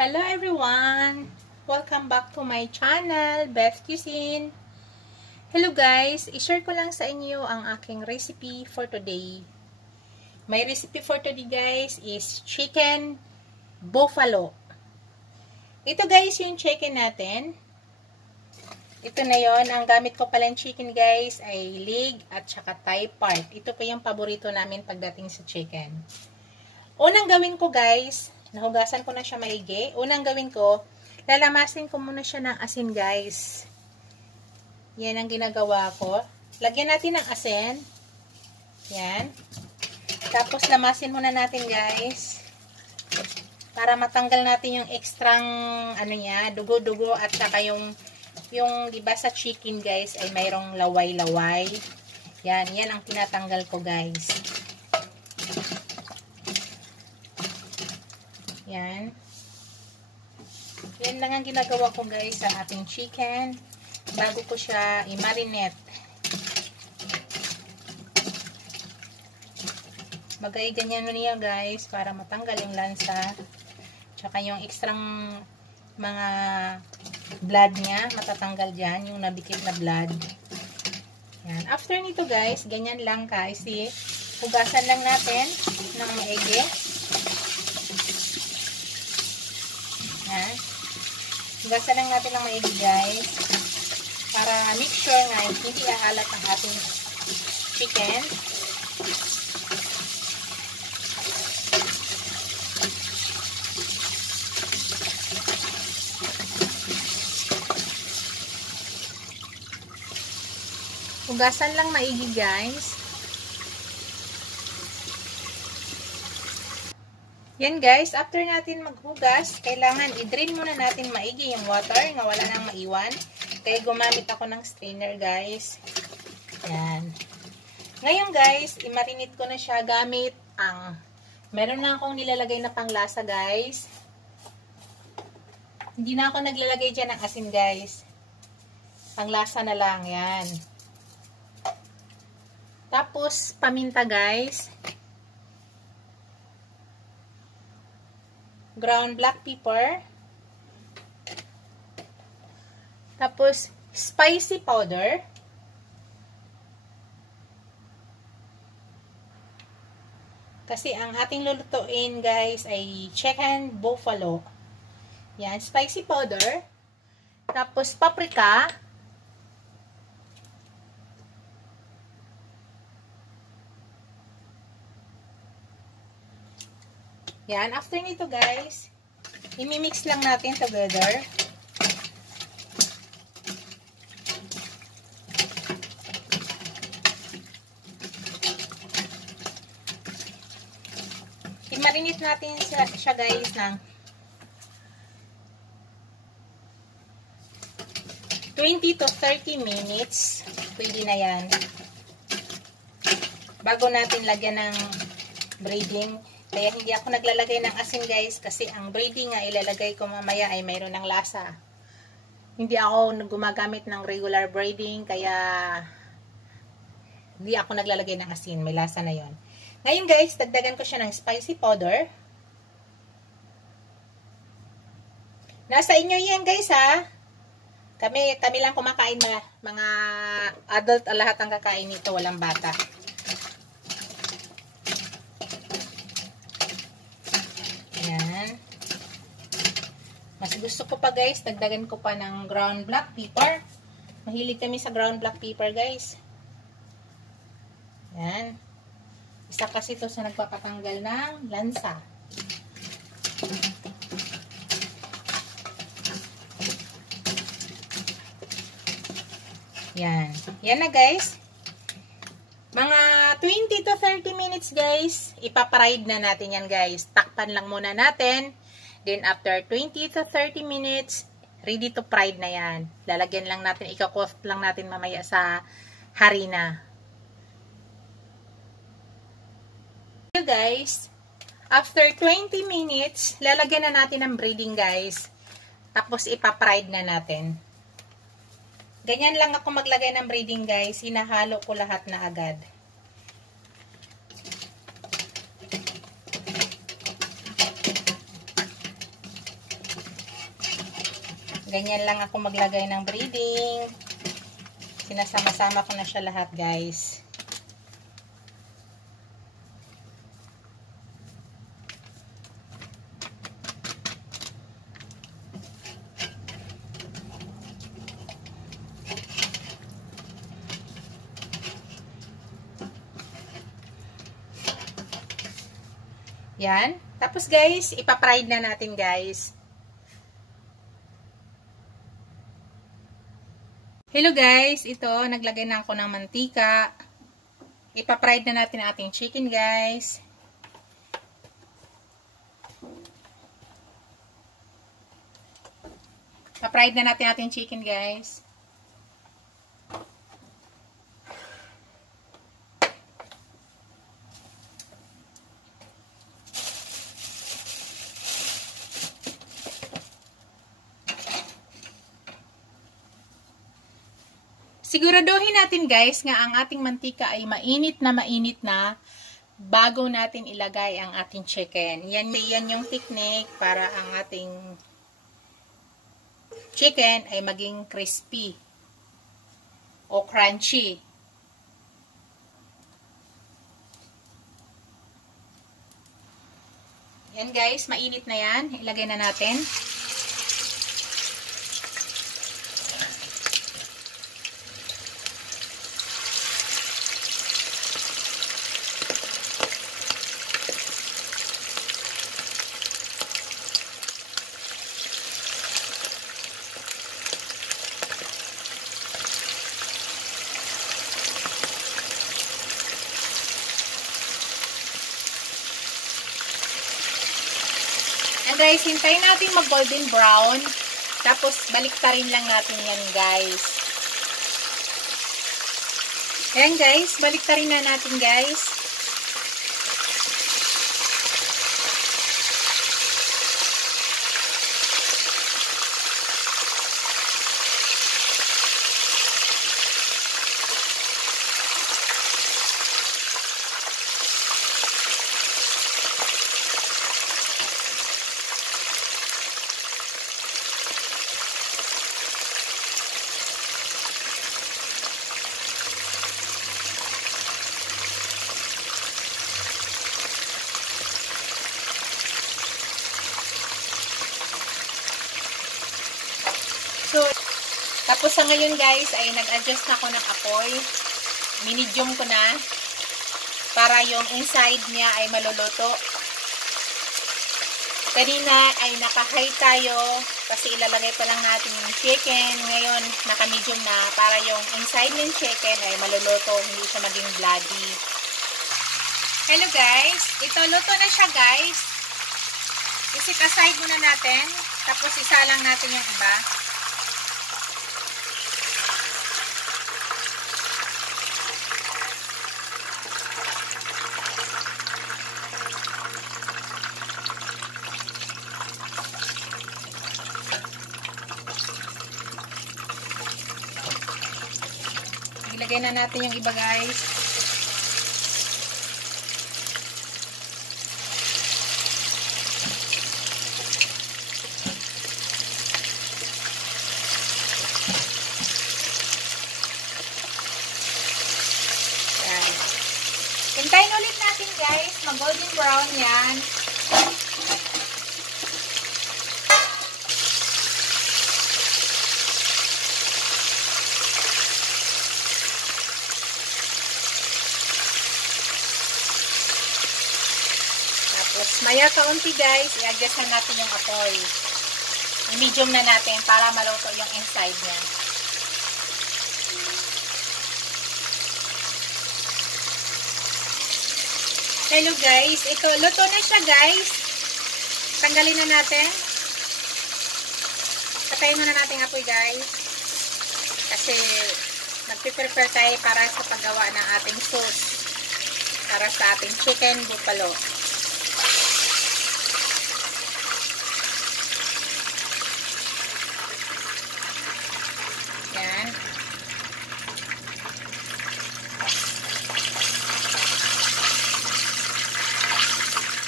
Hello everyone! Welcome back to my channel, Beth Cuisine. Hello guys! I-share ko lang sa inyo ang aking recipe for today. My recipe for today guys is chicken buffalo. Ito guys yung chicken natin. Ito na yon. Ang gamit ko palang chicken guys ay leg at saka thigh part. Ito pa yung paborito namin pagdating sa chicken. Unang gawin ko guys, nahugasan ko na siya maigi. Unang gawin ko, lalamasin ko muna siya ng asin guys. Yan ang ginagawa ko. Lagyan natin ng asin. Yan. Tapos lamasin muna natin guys. Para matanggal natin yung ekstrang ano niya, dugo-dugo at saka yung diba sa chicken guys ay mayroong laway-laway. Yan ang tinatanggal ko guys. Yan. Yan lang ang ginagawa ko guys sa ating chicken bago ko siya i-marinate. Magay ganyan mo niya guys para matanggal yung lansa. Tsaka yung ekstrang mga blood niya, matatanggal dyan, yung nabikit na blood. Yan. After nito guys, ganyan lang guys. Hugasan lang natin ng maigi. Yan. Hugasan lang natin ng maigi guys. Para make sure nga hindi aalat ang ating chicken. Hugasan lang maigi guys. Yan guys, after natin maghugas, kailangan i-drain muna natin maigi yung water na wala nang maiwan. Kaya gumamit ako ng strainer guys. Yan. Ngayon guys, i-marinate ko na siya gamit ang meron na akong nilalagay na panglasa guys. Hindi na ako naglalagay dyan ng asin guys. Panglasa na lang, yan. Tapos, paminta guys. Ground black pepper. Tapos, spicy powder. Kasi ang ating lulutuin guys ay chicken buffalo. Yan, spicy powder. Tapos, paprika. Yan. After nito guys, imimix lang natin together. I-marinate natin siya guys ng 20 to 30 minutes. Pwede na yan. Bago natin lagyan ng breading. Kaya hindi ako naglalagay ng asin guys kasi ang breading nga ilalagay ko mamaya ay mayroon ng lasa. Hindi ako gumagamit ng regular breading kaya hindi ako naglalagay ng asin. May lasa na yon. Ngayon guys, dagdagan ko siya ng spicy powder. Nasa inyo yan guys ha. Kami lang kumakain na. Mga adult lahat ang kakain nito. Walang bata. Yan. Mas gusto ko pa guys, dagdagan ko pa ng ground black pepper. Mahilig kami sa ground black pepper guys. Yan. Isa kasi ito sa nagpapatanggal ng lansa. Yan. Yan na guys. Mga 20 to 30 minutes guys, ipaparide na natin yan guys. Takpan lang muna natin. Then after 20 to 30 minutes, ready to fried na yan. Lalagyan lang natin, ika-coat lang natin mamaya sa harina. So guys, after 20 minutes, lalagyan na natin ng breading guys. Tapos ipaparide na natin. Ganyan lang ako maglagay ng breading guys. Hinahalo ko lahat na agad. Ganyan lang ako maglagay ng breading. Sinasama-sama ko na siya lahat, guys. Yan. Tapos guys, ipa-fried na natin guys. Hello guys, ito, naglagay na ako ng mantika. Ipa-fried na natin ang ating chicken guys. Pa-fried na natin ating chicken guys. Siguraduhin natin guys nga ang ating mantika ay mainit na bago natin ilagay ang ating chicken. Yan yung technique para ang ating chicken ay maging crispy o crunchy. Yan guys, mainit na yan. Ilagay na natin. And guys, hintayin natin mag golden brown. Tapos, baliktarin lang natin yan guys. Ayan guys, baliktarin na natin guys. So, tapos sa ngayon guys, ay nag-adjust na ako ng apoy. Minidyum ko na para yung inside niya ay maluluto. Kanina ay naka-high tayo kasi ilalagay pa lang natin yung chicken. Ngayon, naka-medium na para yung inside ng chicken ay maluluto, hindi siya maging bloody. Hello guys, ito luto na siya guys. Isit aside muna natin, tapos isa lang natin yung iba. Ilagay na natin yung iba guys. Yan. Hintayin ulit natin guys. Mag golden brown yan. Tapos, maya kaunti guys, i-adjust na natin yung apoy. I-medium na natin para maluto yung inside niya. Hello guys, ito, luto na siya guys. Tanggalin na natin. Patayin muna natin yung apoy guys. Kasi, magpiprepare tayo para sa paggawa ng ating sauce. Para sa ating chicken buffalo. Yan.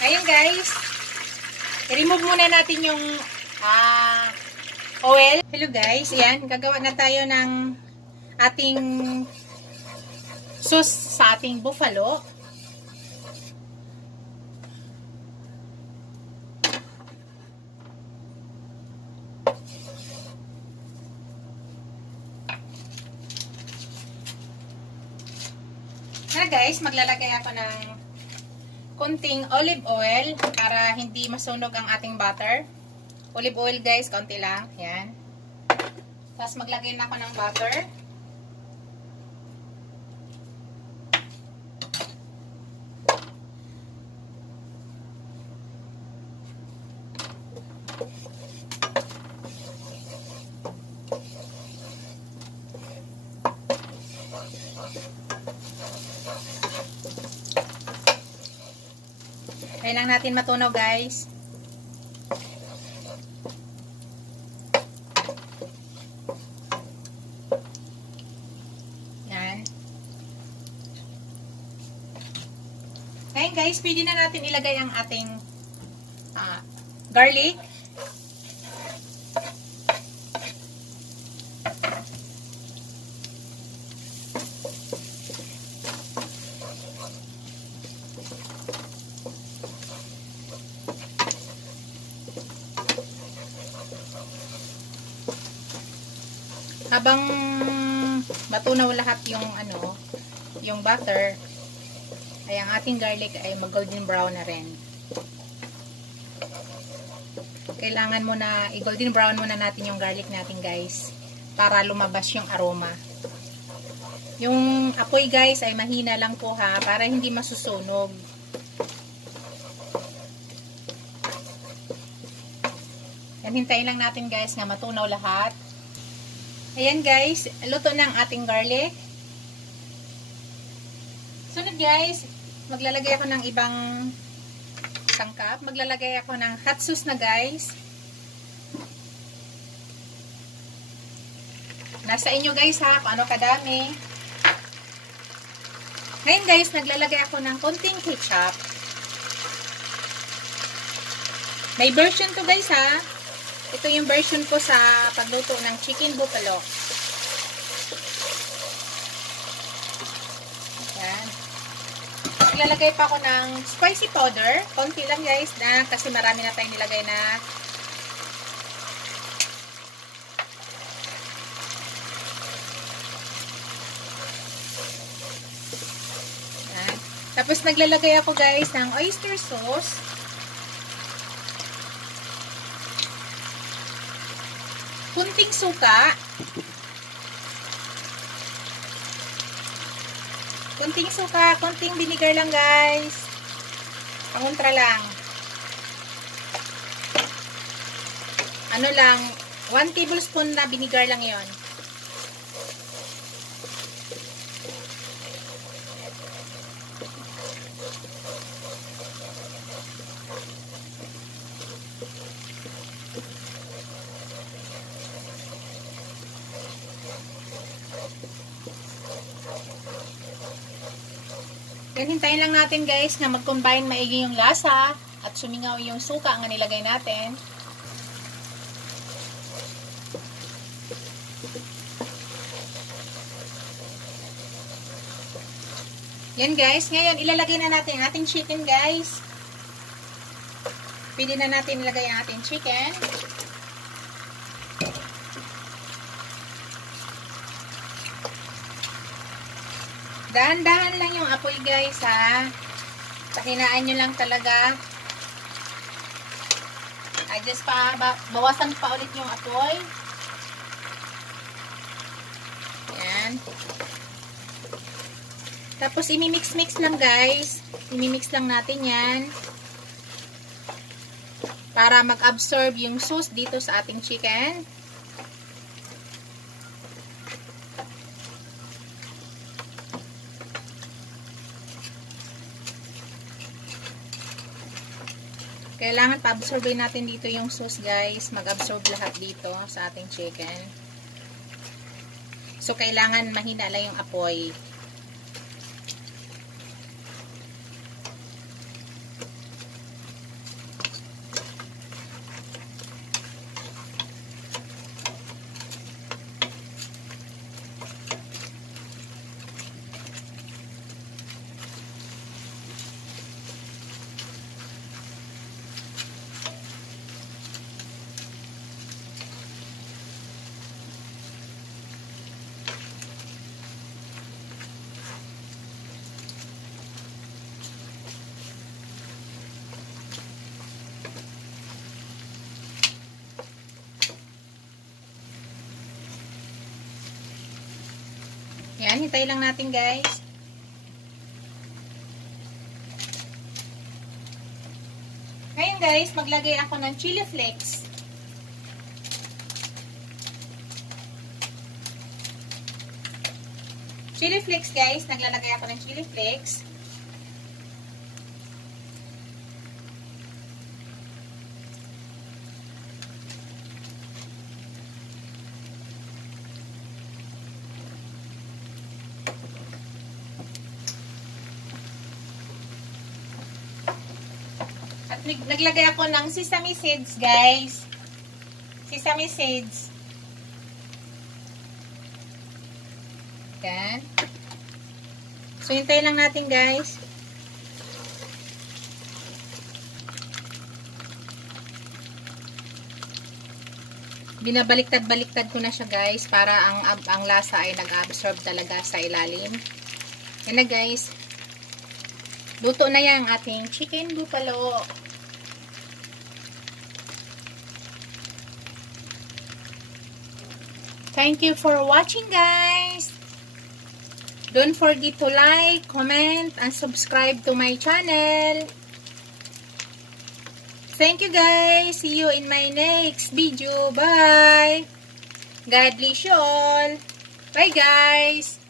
Ayun guys. I-remove muna natin yung oil. Hello guys, ayan, gagawa na tayo ng ating sauce sa ating buffalo. Na guys, maglalagay ako ng konting olive oil para hindi masunog ang ating butter. Olive oil guys, konti lang. Yan. Tapos maglagay na ako ng butter. Kailangan natin matunaw guys. Yan. Ngayon guys, pwede na natin ilagay ang ating garlic. Habang matunaw lahat yung butter, ay ang ating garlic ay mag-golden brown na rin. Kailangan muna i-golden brown muna natin yung garlic natin guys para lumabas yung aroma. Yung apoy guys ay mahina lang po ha, para hindi masusunog. Yan, hintayin lang natin guys na matunaw lahat. Ayan guys, luto na ang ating garlic. Sunod guys, maglalagay ako ng ibang sangkap. Maglalagay ako ng hot sauce na guys. Nasa inyo guys ha, kung ano kadami. Ngayon guys, naglalagay ako ng konting ketchup. May version to guys ha. Ito yung version ko sa pagluto ng chicken buffalo. Yan. Maglalagay pa ako ng spicy powder. Konti lang guys na kasi marami na tayong nilagay na yan. Tapos naglalagay ako guys ng oyster sauce. Kunting suka. Kunting suka, kunting vinegar lang guys. Panguntra lang. Ano lang, 1 tablespoon na vinegar lang yon. Yan, hintayin lang natin guys na mag-combine maigi yung lasa at sumingaw yung suka nga nilagay natin. Yan guys, ngayon ilalagay na natin ang ating chicken guys. Pwede na natin ilagay ang ating chicken. Dahan-dahan lang yung apoy guys ha. Pahinaan nyo lang talaga. Just bawasan pa ulit yung apoy. Yan. Tapos imimix-mix lang guys. Imimix lang natin yan. Para mag-absorb yung sauce dito sa ating chicken. Kailangan pa-absorbin natin dito yung sauce guys. Mag-absorb lahat dito sa ating chicken. So, kailangan mahina lang yung apoy. Yan, hintay lang natin guys. Ngayon guys, maglagay ako ng chili flakes. Chili flakes guys, naglalagay ako ng chili flakes. At naglagay ako ng sesame seeds guys. Sesame seeds. Yan. So, hintayin lang natin guys. Binabaliktad-baliktad ko na siya guys para ang lasa ay nag-absorb talaga sa ilalim. Yan na guys. Luto na yan ang ating chicken buffalo. Thank you for watching guys. Don't forget to like, comment, and subscribe to my channel. Thank you guys. See you in my next video. Bye. God bless you all. Bye guys.